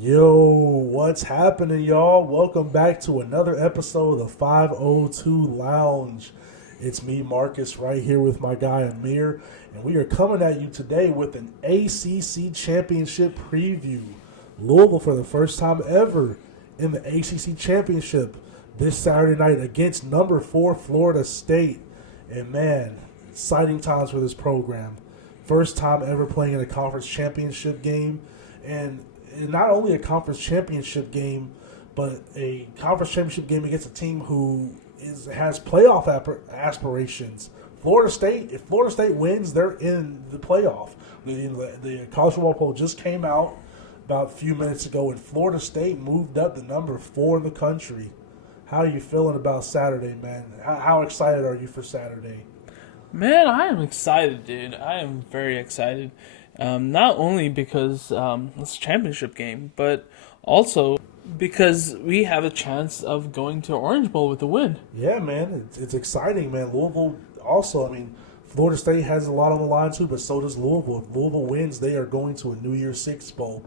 Yo, what's happening, y'all? Welcome back to another episode of the 502 Lounge. It's me, Marcus, right here with my guy Amir, and we are coming at you today with an ACC championship preview. Louisville, for the first time ever in the ACC championship this Saturday night against number 4 Florida State. And man, exciting times for this program. First time ever playing in a conference championship game, and not only a conference championship game, but a conference championship game against a team who has playoff aspirations. Florida State, if Florida State wins, they're in the playoff. The college football poll just came out about a few minutes ago, and Florida State moved up to number 4 in the country. How are you feeling about Saturday, man? How excited are you for Saturday? Man, I am excited, dude. I am very excited. Not only because it's a championship game, but also because we have a chance of going to Orange Bowl with a win. Yeah, man, it's exciting, man. Louisville also, I mean, Florida State has a lot on the line too, but so does Louisville. If Louisville wins, they are going to a New Year's Six bowl.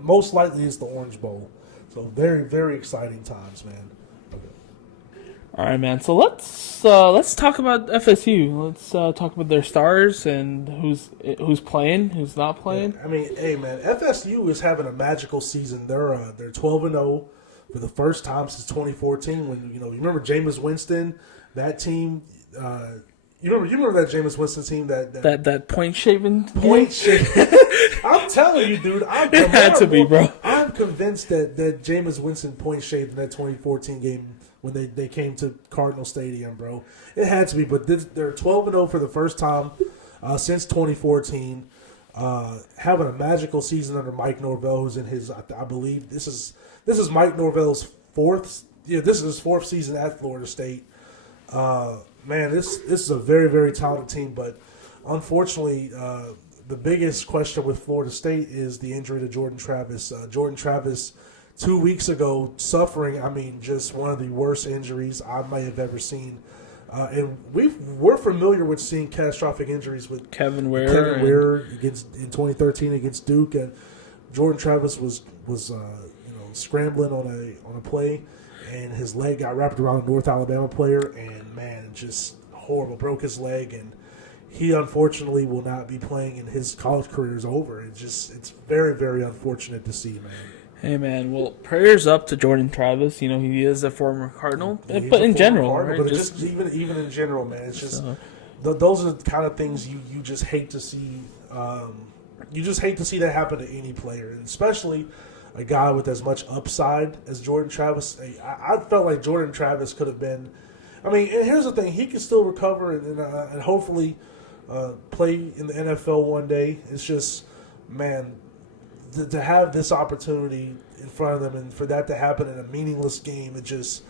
Most likely it's the Orange Bowl. So very, very exciting times, man. All right, man. So let's talk about FSU. Let's talk about their stars and who's playing, who's not playing. Yeah, I mean, hey, man, FSU is having a magical season. They're 12-0 for the first time since 2014. When you remember Jameis Winston, that team. You remember that Jameis Winston team that point shaving. I'm telling you, dude. It had to be, bro. I'm convinced that Jameis Winston point shaved in that 2014 game when they came to Cardinal Stadium, bro. It had to be, but they're 12-0 for the first time since 2014. Having a magical season under Mike Norvell, who's in his, I believe this is Mike Norvell's fourth. Yeah, this is his fourth season at Florida State. Man, this is a very, very talented team, but unfortunately, the biggest question with Florida State is the injury to Jordan Travis. Jordan Travis, 2 weeks ago, suffering, just one of the worst injuries I may have ever seen. And we're familiar with seeing catastrophic injuries with Kevin Ware in 2013 against Duke, and Jordan Travis was scrambling on a play, and his leg got wrapped around a North Alabama player, and man, just horrible, broke his leg, and he unfortunately will not be playing, and his college career is over. It's very, very unfortunate to see, man. Hey, man, well, prayers up to Jordan Travis. He is a former Cardinal, but in general, right? But just even in general, man, it's just those are the kind of things you just hate to see. You just hate to see that happen to any player, and especially a guy with as much upside as Jordan Travis. I felt like Jordan Travis could have been. And here's the thing: he can still recover and hopefully play in the NFL one day. It's just, man. To have this opportunity in front of them and for that to happen in a meaningless game, it just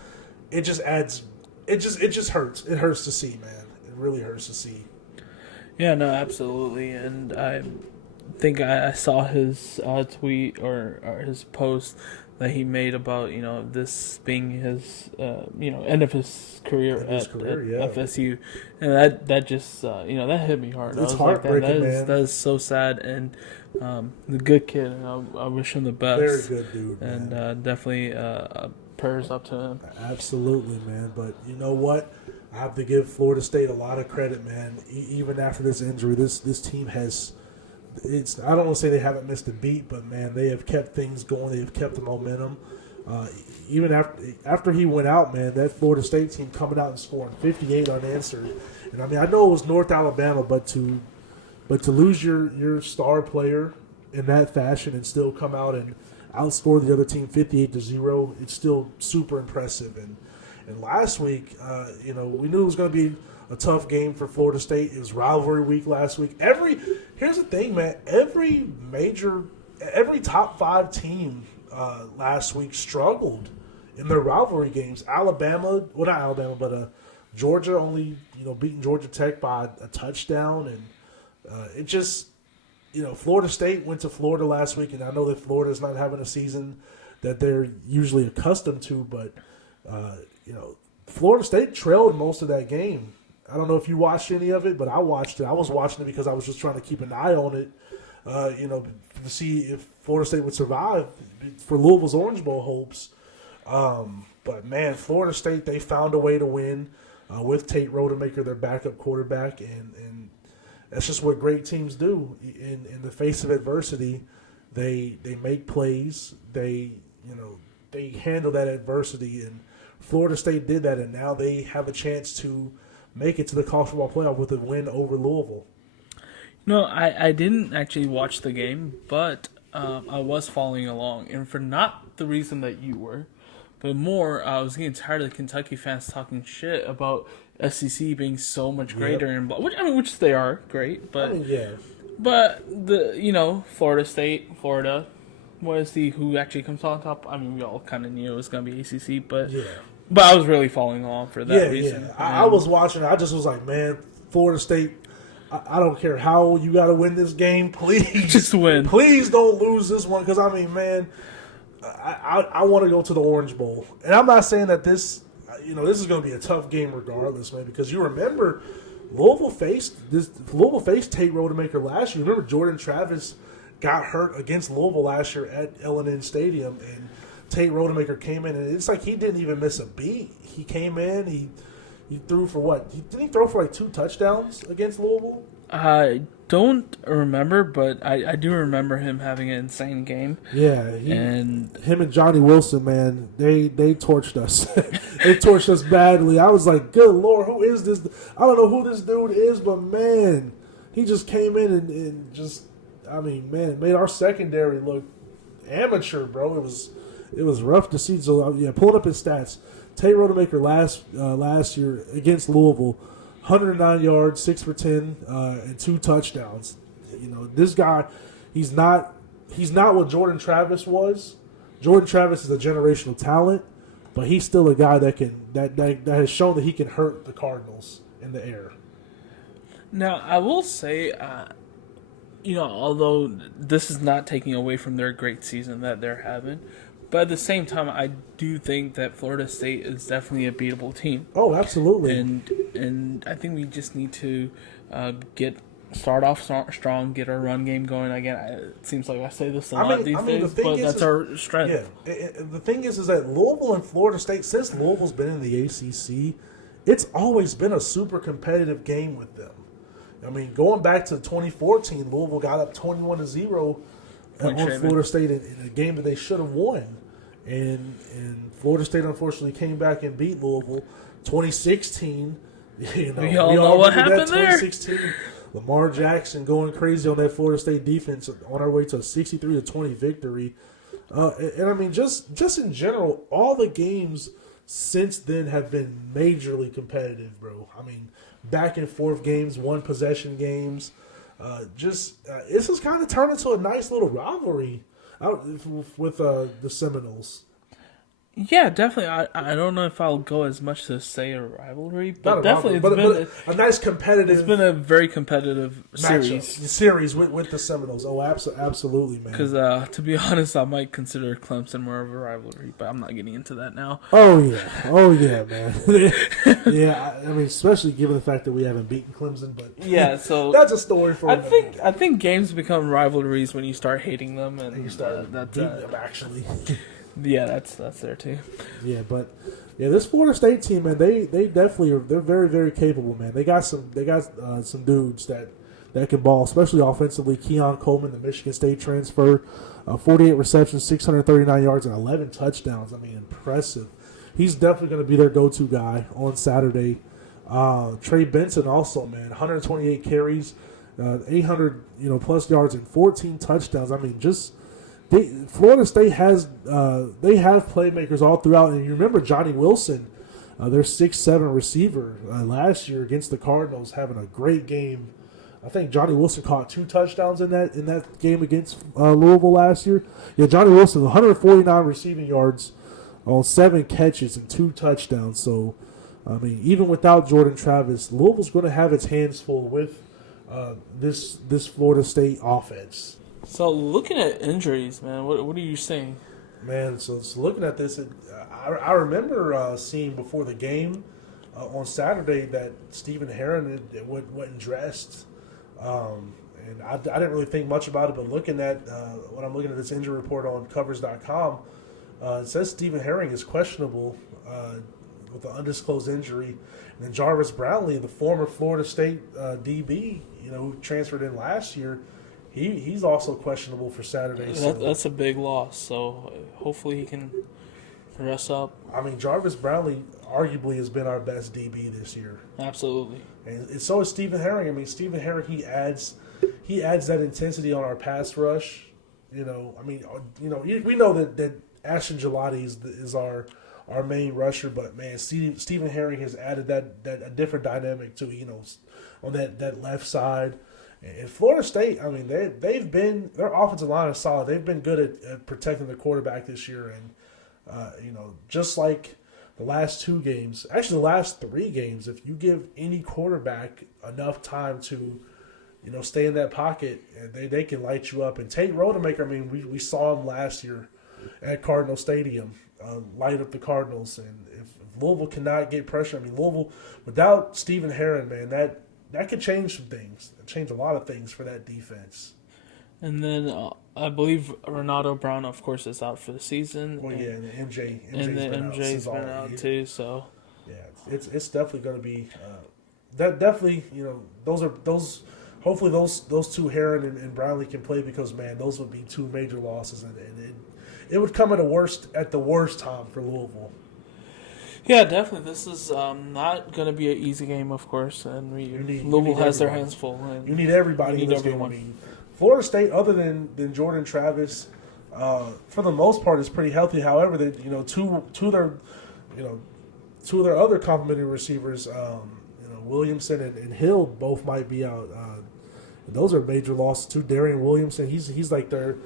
hurts. It hurts to see, man. It really hurts to see. Yeah, no, absolutely. And I think I saw his tweet or his post that he made about this being his end of his career at FSU, and that just that hit me hard. It's heartbreaking, man. That is so sad, and the good kid. I wish him the best. Very good dude, man. And definitely prayers up to him. Absolutely, man. But you know what? I have to give Florida State a lot of credit, man. Even after this injury, this team has. I don't want to say they haven't missed a beat, but man, they have kept things going. They have kept the momentum. Even after he went out, man, that Florida State team coming out and scoring 58 unanswered. And I know it was North Alabama, but to lose your star player in that fashion and still come out and outscore the other team 58-0, it's still super impressive. And last week, we knew it was going to be a tough game for Florida State. It was rivalry week last week. Here's the thing, man. Every top 5 team last week struggled in their rivalry games. Not Alabama, but Georgia only beating Georgia Tech by a touchdown, and it just Florida State went to Florida last week, and I know that Florida's not having a season that they're usually accustomed to, but Florida State trailed most of that game. I don't know if you watched any of it, but I watched it. I was watching it because I was just trying to keep an eye on it to see if Florida State would survive for Louisville's Orange Bowl hopes. But man, Florida State, they found a way to win with Tate Rodemaker, their backup quarterback, and that's just what great teams do. In the face of adversity, they make plays. They handle that adversity, and Florida State did that, and now they have a chance to make it to the college football playoff with a win over Louisville. No, I didn't actually watch the game, but I was following along, and for not the reason that you were, but more, I was getting tired of the Kentucky fans talking shit about SEC being so much greater, and which they are great, but but Florida State, Florida was who actually comes on top. I mean, we all kind of knew it was going to be ACC, but I was really following along for that reason. Yeah, I was watching. I just was like, man, Florida State. I don't care how you got to win this game. Please, just win. Please don't lose this one, because I mean, man, I want to go to the Orange Bowl, and I'm not saying that this is going to be a tough game regardless, man, because you remember Louisville faced Tate Rodemaker last year. Remember Jordan Travis got hurt against Louisville last year at L&N Stadium, and Tate Rodemaker came in, and it's like he didn't even miss a beat. He came in, he threw for what? Didn't he throw for like 2 touchdowns against Louisville? I don't remember, but I do remember him having an insane game. Yeah, him and Johnny Wilson, man, they torched us. They torched us badly. I was like, good Lord, who is this? I don't know who this dude is, but man, he just came in and just, I mean, man, made our secondary look amateur, bro. It was rough to see. So pulling up his stats. Tate Rodemaker last year against Louisville, 109 yards, 6 for 10, and 2 touchdowns. This guy, he's not what Jordan Travis was. Jordan Travis is a generational talent, but he's still a guy that has shown that he can hurt the Cardinals in the air. Now, I will say, although this is not taking away from their great season that they're having, but at the same time, I do think that Florida State is definitely a beatable team. Oh, absolutely. And I think we just need to start off strong, get our run game going again. It seems like I say this a lot these days, but that's our strength. Yeah, the thing is that Louisville and Florida State, since Louisville's been in the ACC, it's always been a super competitive game with them. I mean, going back to 2014, Louisville got up 21-0 on Florida State in a game that they should have won. And Florida State, unfortunately, came back and beat Louisville. 2016, we all know what happened there. 2016, Lamar Jackson going crazy on that Florida State defense on our way to a 63-20 victory. And I mean, just in general, all the games since then have been majorly competitive, bro. I mean, back and forth games, one possession games. This has kind of turned into a nice little rivalry with the Seminoles. Yeah, definitely. I don't know if I'll go as much to say a rivalry, but definitely but a nice competitive. It's been a very competitive series with the Seminoles. Oh, absolutely, man. Because to be honest, I might consider Clemson more of a rivalry, but I'm not getting into that now. Oh yeah, man. Yeah, I mean, especially given the fact that we haven't beaten Clemson, but yeah, so that's a story for. I think games become rivalries when you start hating them and you start beating them actually. Yeah, that's there too. Yeah, but this Florida State team, man, they definitely are. They're very, very capable, man. They got some dudes that can ball, especially offensively. Keon Coleman, the Michigan State transfer, 48 receptions, 639 yards, and 11 touchdowns. I mean, impressive. He's definitely going to be their go-to guy on Saturday. Trey Benson also, man, 128 carries, 800 plus yards, and 14 touchdowns. I mean, Florida State has they have playmakers all throughout, and you remember Johnny Wilson, their 6'7" receiver last year against the Cardinals, having a great game. I think Johnny Wilson caught 2 touchdowns in that game against Louisville last year. Yeah, Johnny Wilson, 149 receiving yards on 7 catches and 2 touchdowns. So, I mean, even without Jordan Travis, Louisville's going to have its hands full with this Florida State offense. So, looking at injuries, man, what are you saying? Man, so looking at this, I remember seeing before the game on Saturday that Stephen Herron went and dressed. And And I didn't really think much about it, but looking at when I'm looking at this injury report on covers.com, it says Stephen Herring is questionable with an undisclosed injury. And then Jarvis Brownlee, the former Florida State DB, who transferred in last year, he's also questionable for Saturday. That's a big loss. So hopefully he can rest up. I mean, Jarvis Brownlee arguably has been our best DB this year. Absolutely. And so is Stephen Herring. I mean, Stephen Herring, he adds that intensity on our pass rush. We know that Ashton Gelati is our main rusher, but man, Stephen Herring has added that a different dynamic to on that left side. And Florida State, I mean, their offensive line is solid. They've been good at protecting the quarterback this year, and just like the last 2 games, actually the last 3 games, if you give any quarterback enough time to stay in that pocket, they can light you up. And Tate Rodemaker, I mean, we saw him last year at Cardinal Stadium, light up the Cardinals. And if Louisville cannot get pressure, I mean, Louisville, without Stephen Herron, man, that could change some things, change a lot of things for that defense. And then I believe Renato Brown, of course, is out for the season. Well, yeah, and the MJ's been out too. So yeah, it's definitely going to be that definitely those. Hopefully those 2, Herron and Brownlee, can play, because man, those would be 2 major losses, and it would come at the worst time for Louisville. Yeah, definitely. This is not going to be an easy game, of course, and Louisville has their hands full. And you need everybody in this game. I mean, Florida State, other than Jordan Travis, for the most part, is pretty healthy. However, two of their other complimentary receivers, Williamson and Hill, both might be out. Those are major losses too. Darian Williamson, he's like their,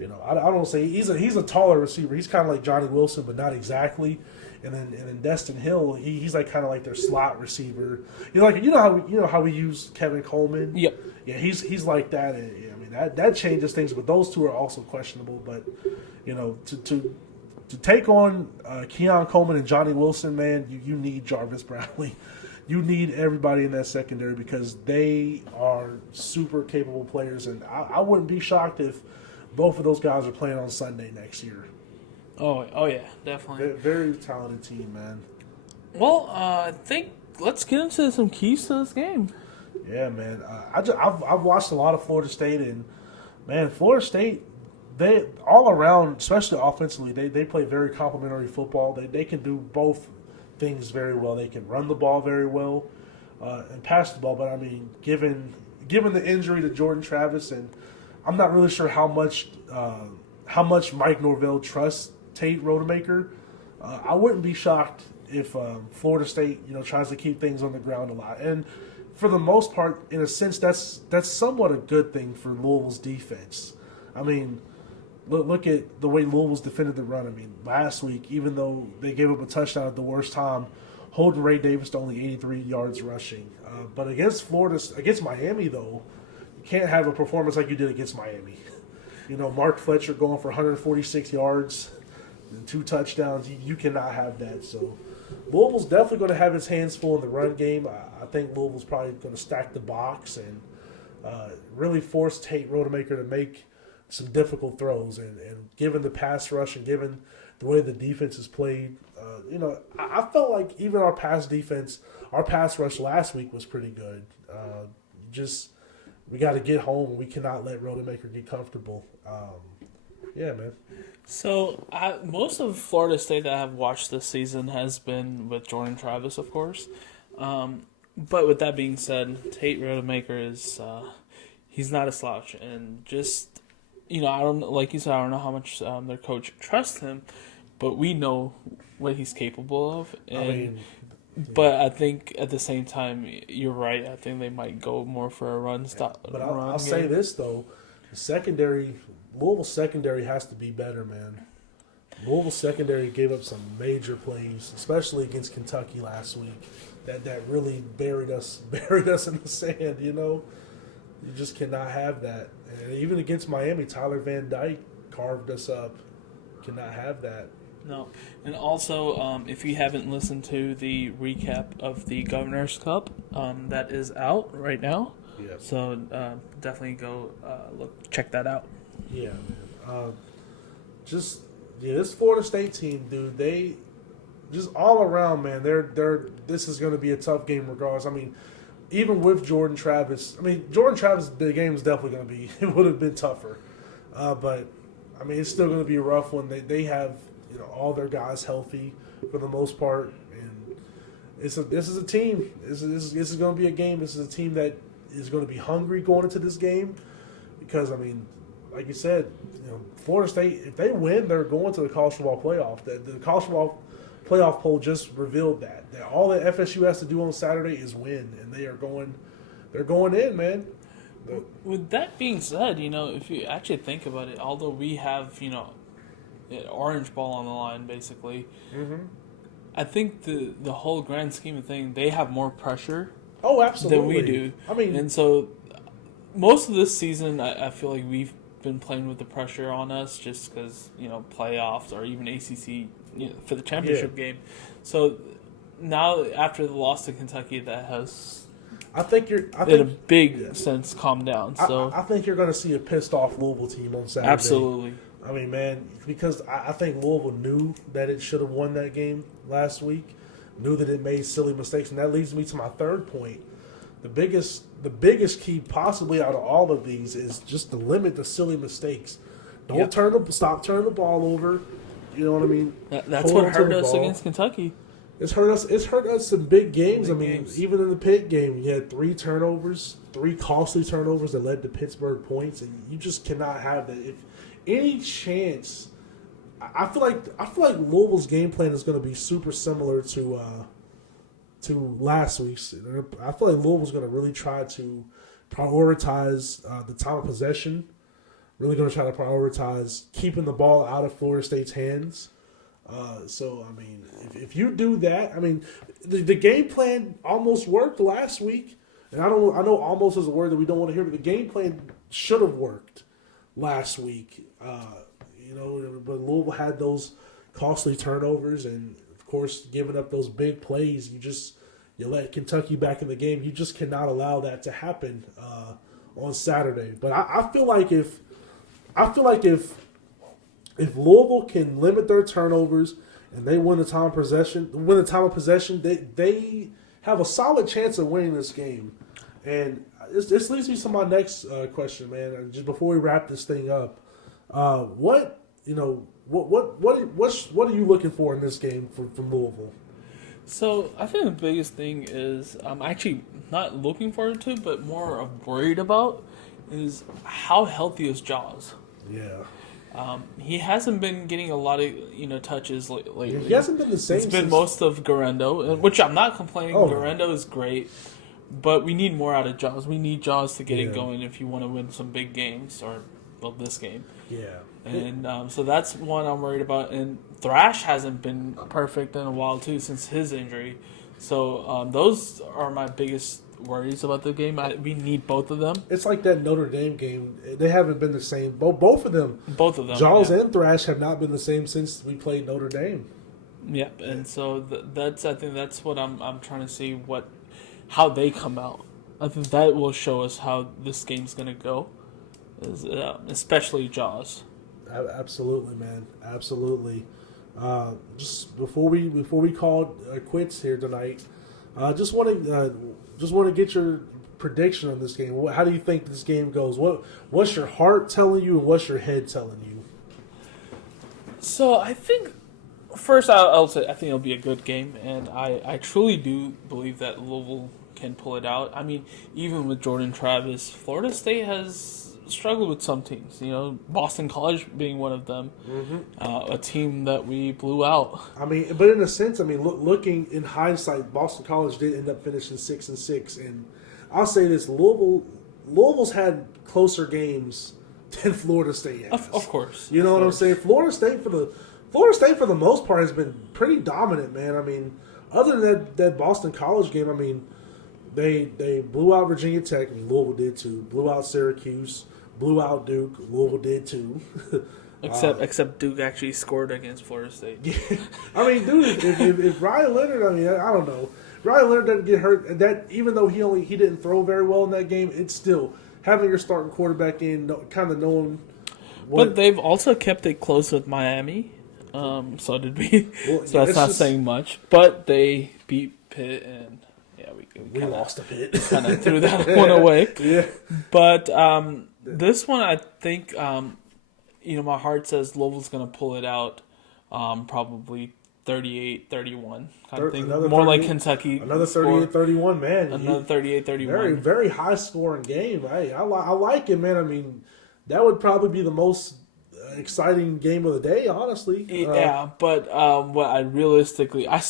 I don't want to say he's a taller receiver. He's kind of like Johnny Wilson, but not exactly. And then Destin Hill, he's like kind of like their slot receiver. How we use Kevin Coleman. Yep. Yeah, he's like that. And, I mean that changes things, but those 2 are also questionable. But to take on Keon Coleman and Johnny Wilson, man, you need Jarvis Brownlee. You need everybody in that secondary, because they are super capable players, and I wouldn't be shocked if both of those guys are playing on Sunday next year. Oh yeah, definitely. Very talented team, man. Well, I think let's get into some keys to this game. Yeah, man. I've watched a lot of Florida State, and man, Florida State, they all around, especially offensively, they play very complimentary football. They can do both things very well. They can run the ball very well and pass the ball. But I mean, given the injury to Jordan Travis, and I'm not really sure how much Mike Norvell trusts Tate Rodemaker, I wouldn't be shocked if Florida State tries to keep things on the ground a lot. And for the most part, in a sense, that's somewhat a good thing for Louisville's defense. I mean, look at the way Louisville's defended the run. I mean, last week, even though they gave up a touchdown at the worst time, holding Ray Davis to only 83 yards rushing. But against Miami, though, you can't have a performance like you did against Miami. Mark Fletcher going for 146 yards and 2 touchdowns. You cannot have that. So Louisville's definitely going to have its hands full in the run game. I think Louisville's probably going to stack the box and really force Tate Rodemaker to make some difficult throws. And given the pass rush and given the way the defense is played, I felt like even our pass rush last week was pretty good. We got to get home. We cannot let Rodemaker get comfortable. Yeah, man. So most of Florida State that I've watched this season has been with Jordan Travis, of course. But with that being said, Tate Rodemaker is he's not a slouch, and just I don't like you said, I don't know how much their coach trusts him, but we know what he's capable of. And but I think at the same time, you're right. I think they might go more for a run stop. But I'll say this though, Louisville secondary has to be better, man. Louisville secondary gave up some major plays, especially against Kentucky last week. That really buried us in the sand. You just cannot have that. And even against Miami, Tyler Van Dyke carved us up. Cannot have that. No. And also, if you haven't listened to the recap of the Governor's Cup, that is out right now. Yeah. So definitely go check that out. Yeah, man. This Florida State team, dude, they just all around, man. This is going to be a tough game regardless. I mean, even with Jordan Travis, the game is definitely going to be. It would have been tougher, but I mean, it's still going to be a rough one. They have all their guys healthy for the most part, and this is a team. This is going to be a game. This is a team that is going to be hungry going into this game because I mean, like you said, Florida State, if they win, they're going to the college football playoff. The college football playoff poll just revealed that all that FSU has to do on Saturday is win, and they're going in, man. With that being said, if you actually think about it, although we have an orange ball on the line, basically, I think the whole grand scheme of things, they have more pressure. Oh, absolutely. Than we do. I mean, and so most of this season, I feel like we've been playing with the pressure on us just because playoffs or even ACC for the championship game. So now after the loss to Kentucky, that has in a big sense calmed down. So I think you're going to see a pissed off Louisville team on Saturday. Absolutely. I mean, man, because I think Louisville knew that it should have won that game last week, knew that it made silly mistakes, and that leads me to my third point. The biggest key possibly out of all of these is just to limit the silly mistakes. Stop turning the ball over. You know what I mean? That's what hurt us against Kentucky. It's hurt us in big games. Even in the Pitt game, you had 3 costly turnovers that led to Pittsburgh points, and you just cannot have that. If any chance, I feel like Louisville's game plan is going to be super similar to last week's. I feel like Louisville's going to really try to prioritize the time of possession. Really going to try to prioritize keeping the ball out of Florida State's hands. So, I mean, if you do that, I mean, the game plan almost worked last week. And I know almost is a word that we don't want to hear, but the game plan should have worked last week. But Louisville had those costly turnovers and, of course, giving up those big plays. You let Kentucky back in the game. You just cannot allow that to happen on Saturday. But I feel like if Louisville can limit their turnovers and they win the time of possession, they have a solid chance of winning this game. And this leads me to my next question, man. Just before we wrap this thing up, what are you looking for in this game from Louisville? So I think the biggest thing is I'm actually not looking forward to, but more worried about is how healthy is Jaws. Yeah. He hasn't been getting a lot of touches lately. He hasn't been the same. It's been most of Garendo, which I'm not complaining. Garendo is great, but we need more out of Jaws. We need Jaws to get it going if you want to win some big games or this game. Yeah. And so that's one I'm worried about. And Thrash hasn't been perfect in a while too since his injury. So those are my biggest worries about the game. We need both of them. It's like that Notre Dame game. They haven't been the same. Both of them. Jaws and Thrash have not been the same since we played Notre Dame. Yep. And so I think that's what I'm trying to see how they come out. I think that will show us how this game's going to go, especially Jaws. Absolutely, man. Absolutely. Just before we call quits here tonight, just want to get your prediction on this game. How do you think this game goes? What's your heart telling you, and what's your head telling you? So I think first I'll say I think it'll be a good game, and I truly do believe that Louisville can pull it out. I mean, even with Jordan Travis, Florida State has struggled with some teams. Boston College being one of them, a team that we blew out. I mean, but in a sense, looking in hindsight, Boston College did end up finishing 6-6, and I'll say this: Louisville's had closer games than Florida State has. Of course, you know what I'm saying. Florida State for the most part has been pretty dominant, man. I mean, other than that Boston College game, I mean, they blew out Virginia Tech. I mean, Louisville did too. Blew out Syracuse. Blew out Duke. Louisville did too. Except Duke actually scored against Florida State. Yeah. I mean, dude, if Ryan Leonard, I don't know. Riley Leonard doesn't get hurt, and that even though he didn't throw very well in that game, it's still having your starting quarterback in, kind of knowing. But they've also kept it close with Miami. So did we. Well, so that's not saying much. But they beat Pitt, and yeah, we lost to Pitt. Kind of threw that one away. Yeah. But this one, I think, my heart says Louisville's going to pull it out, probably 38-31 kind of thing. More like Kentucky. Another 38-31, man. Another 38-31. Very, very high scoring game. I like it, man. I mean, that would probably be the most exciting game of the day, honestly. Yeah, but what I realistically, my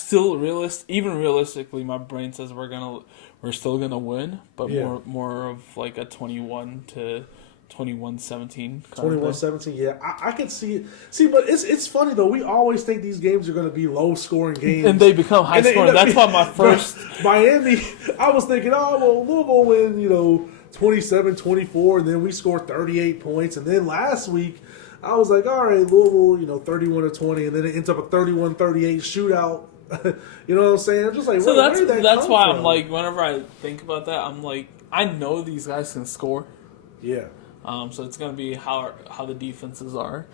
brain says we're still gonna win, but more of like a 21-17. 21-17, yeah. I could see it. See, but it's funny, though. We always think these games are going to be low-scoring games. And they become high-scoring. That's why my first... Miami, I was thinking, Louisville win, 27-24, and then we score 38 points. And then last week, I was like, all right, Louisville, 31-20, and then it ends up a 31-38 shootout. You know what I'm saying? I'm just like, so where did that that's come why from? I'm like, whenever I think about that, I'm like, I know these guys can score. Yeah. So it's going to be how the defenses are.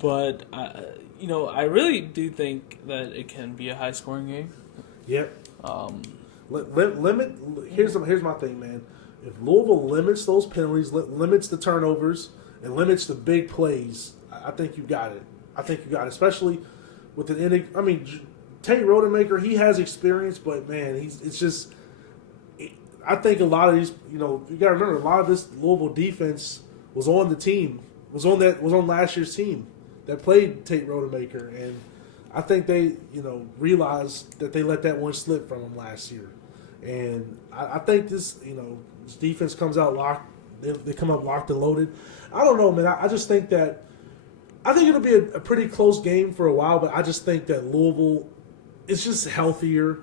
But, I really do think that it can be a high-scoring game. Yep. Here's my thing, man. If Louisville limits those penalties, limits the turnovers, and limits the big plays, I think you got it. Especially with an inning. I mean, Tate Rodemaker, he has experience, but, man, it's just... I think a lot of these, you got to remember, a lot of this Louisville defense was on the team, was on last year's team that played Tate Rodemaker, and I think they, realized that they let that one slip from them last year, and I think this defense comes out locked, they come up locked and loaded. I don't know, man. I just think that it'll be a pretty close game for a while, but I just think that Louisville is just healthier,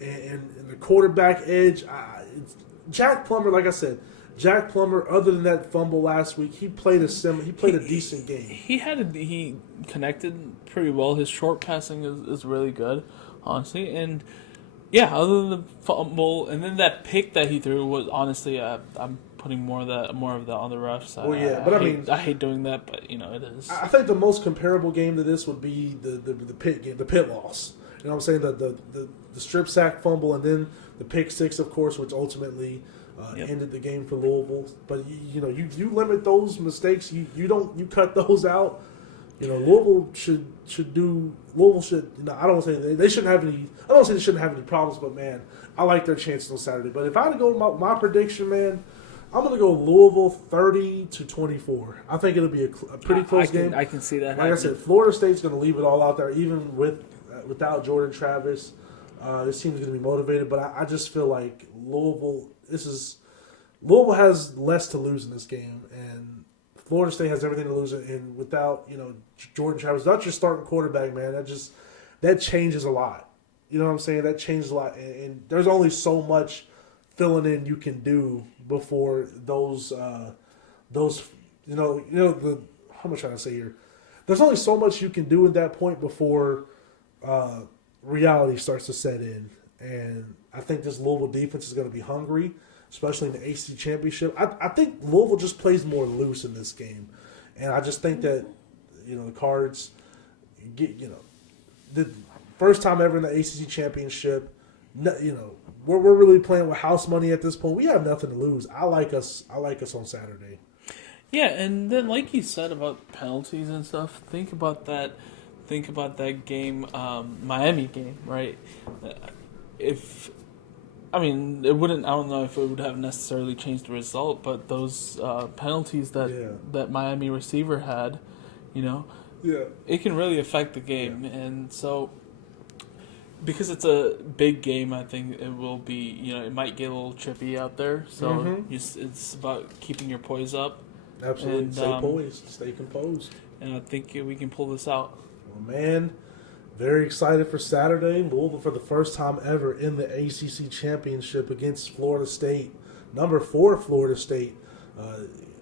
and the quarterback edge. Jack Plummer, like I said, other than that fumble last week, he played a decent game. He connected pretty well. His short passing is really good, honestly. And yeah, other than the fumble and then that pick that he threw was honestly, I'm putting more of that on the refs. Well, yeah, but I hate doing that, but it is. I think the most comparable game to this would be the Pitt game, the Pitt loss. You know what I'm saying? The strip sack fumble and then the pick six, of course, which ultimately ended the game for Louisville. But you limit those mistakes. You cut those out. Louisville should. I don't say they shouldn't have any. I don't say they shouldn't have any problems. But man, I like their chances on Saturday. But if I had to go with my prediction, man, I'm going to go Louisville 30-24. I think it'll be a pretty close game. I can see that. Like I said, Florida State's going to leave it all out there, even without Jordan Travis. This team's going to be motivated, but I just feel like Louisville has less to lose in this game, and Florida State has everything to lose. And without Jordan Travis, without your starting quarterback, man, that changes a lot. You know what I'm saying? That changes a lot, and there's only so much filling in you can do before those how am I trying to say here? There's only so much you can do at that point before reality starts to set in, and I think this Louisville defense is going to be hungry, especially in the ACC championship. I think Louisville just plays more loose in this game, and I just think that the Cards get the first time ever in the ACC championship. We're really playing with house money at this point. We have nothing to lose. I like us on Saturday. Yeah, and then like you said about penalties and stuff, think about that game, Miami game, right? It wouldn't. I don't know if it would have necessarily changed the result, but those penalties that Miami receiver had, it can really affect the game, and so. Because it's a big game, I think it will be, it might get a little trippy out there. So it's about keeping your poise up. Absolutely. And, stay poised. Stay composed. And I think we can pull this out. Well, man, very excited for Saturday. Louisville for the first time ever in the ACC championship against Florida State. Number 4 Florida State.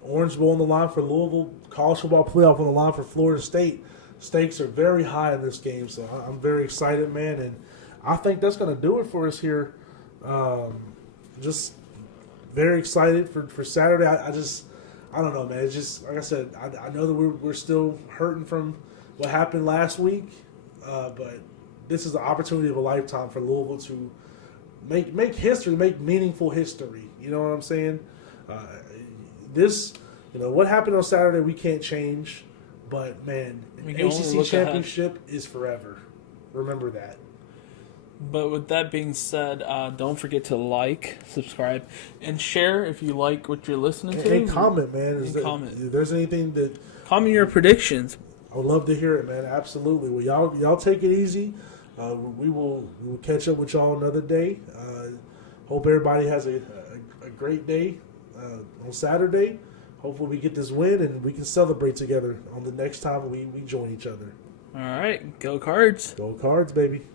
Orange Bowl on the line for Louisville. College football playoff on the line for Florida State. Stakes are very high in this game, so I'm very excited, man. And I think that's going to do it for us here. Just very excited for Saturday. I don't know, man. It's just like I said. I know that we're still hurting from what happened last week, but this is the opportunity of a lifetime for Louisville to make history, make meaningful history. You know what I'm saying? This, what happened on Saturday, we can't change. But man, ACC championship is forever. Remember that. But with that being said, don't forget to like, subscribe, and share if you like what you're listening to. And comment, man. Comment. If there's anything that... Comment your predictions. I would love to hear it, man. Absolutely. Well, y'all take it easy. We will catch up with y'all another day. Hope everybody has a great day on Saturday. Hopefully we get this win and we can celebrate together on the next time we join each other. All right. Go Cards. Go Cards, baby.